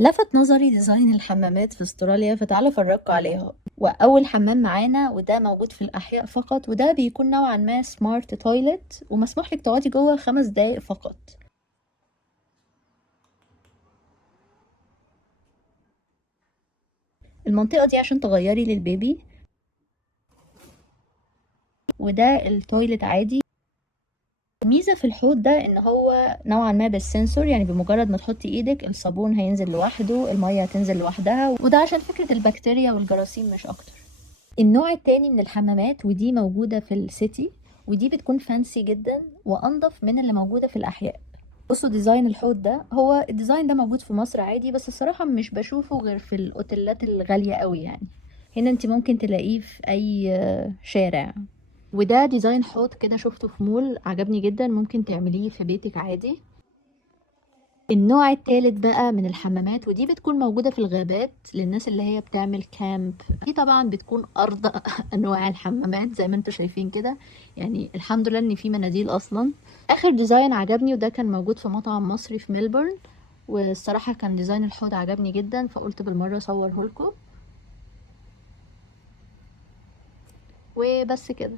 لفت نظري ديزاين الحمامات في استراليا، فتعالوا افرجكم عليها. واول حمام معانا وده موجود في الاحياء فقط، وده بيكون نوعا ما سمارت تويلت، ومسموح لك تقعدي جوه 5 دقايق فقط. المنطقة دي عشان تغيري للبيبي. وده التويلت عادي. الميزة في الحوض ده ان هو نوعا ما بالسنسور، يعني بمجرد ما تحطي ايدك الصابون هينزل لوحده، المية هتنزل لوحدها، وده عشان فكرة البكتيريا والجراثيم مش اكتر. النوع التاني من الحمامات، ودي موجودة في السيتي، ودي بتكون فانسي جدا وانضف من اللي موجودة في الاحياء. بصوا ديزاين الحوض ده، هو الديزاين ده موجود في مصر عادي، بس الصراحة مش بشوفه غير في الاوتيلات الغالية قوي يعني. هنا انت ممكن تلاقيه في اي شارع. وده ديزاين حوض كده شفته في مول، عجبني جدا، ممكن تعمليه في بيتك عادي. النوع التالت بقى من الحمامات، ودي بتكون موجودة في الغابات للناس اللي هي بتعمل كامب. دي طبعا بتكون أرض أنواع الحمامات زي ما انتوا شايفين كده. يعني الحمد لله إن في مناديل أصلا. آخر ديزاين عجبني، وده كان موجود في مطعم مصري في ميلبورن، والصراحة كان ديزاين الحوض عجبني جدا، فقلت بالمرة أصوره لكم. وبس كده.